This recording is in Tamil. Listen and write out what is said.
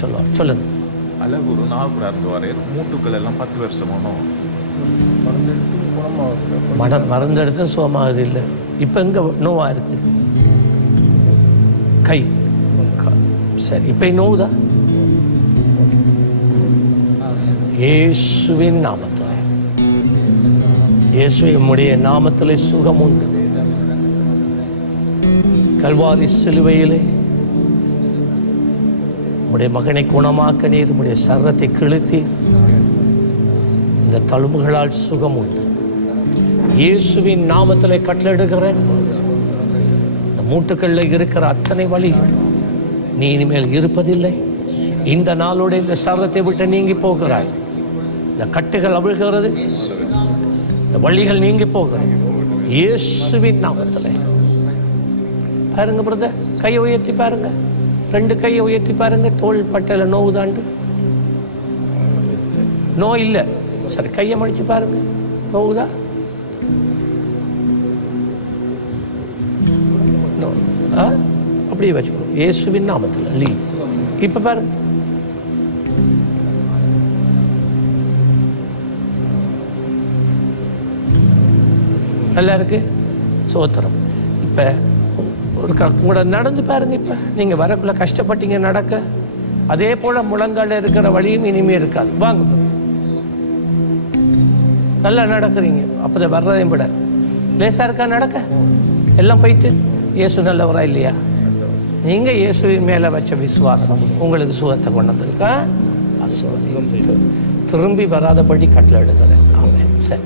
சொல்லுவோம் சொல்லுங்க. அழகுரு நாகப்படார்த்து வரையில் மூட்டுக்கள் எல்லாம் பத்து வருஷமானோ? மறந்துட்டு குணமாகுது மன மறந்தெடுத்து சுகமாகுது இல்லை. இப்போ எங்கே நோவாக இருக்கு? கை. சரி இப்போ நோவுதா? இயேசுவின் நாமத்தில். இயேசுவின் உம்முடைய நாமத்திலே சுகம் உண்டு கல்வாரி சிலுவையிலே உம்முடைய மகனை குணமாக்க நீர் உம்முடைய சர்வத்தை கிழித்தீர். இந்த தழும்புகளால் சுகம் உண்டு. இயேசுவின் நாமத்தில் கட்டளிடுகிறேன் இந்த மூட்டுக்களில் இருக்கிற அத்தனை வழிகள் நீ இனிமேல் இருப்பதில்லை. இந்த நாளோட இந்த சர்வத்தை விட்டு நீங்கி போகிறாய். இந்த கட்டுகள் அவிழ்கிறது. இந்த வழிகள் நீங்கி போகிறது. இயேசுவின் நாமத்திலே. பாருங்க பிரதர் கையை உயர்த்தி பாருங்க. ரெண்டு கையை உயர்த்தி பாருங்க. தோள் பட்டையில் நோவுதாண்டு நோய் இல்லை. சரி கையை மடிச்சு பாருங்க. நோவுதா? நோ. ஆ? அப்படியே வச்சுக்கணும் இயேசுவின் நாமத்தில். லீஸ் இப்போ பாருங்க. நல்லா இருக்கு. சோத்திரம். இப்போ ஒரு க உங்களோட நடந்து பாருங்க இப்போ. நீங்கள் வரக்குள்ள கஷ்டப்பட்டீங்க நடக்க. அதே போல் முழங்கால இருக்கிற வழியும் இனிமே இருக்காது. வாங்க நல்லா நடக்கிறீங்க. அப்போ வர்றதையும் விட. லேசாக இருக்கா நடக்க? எல்லாம் போயிட்டு இயேசு நல்லவரா இல்லையா? நீங்கள் இயேசுவின் மேலே வச்ச விசுவாசம் உங்களுக்கு சுகத்தை கொண்டு வந்திருக்கா? திரும்பி வராதபடி கட்டில் எடுக்கிறேன். ஆமாம் சரி.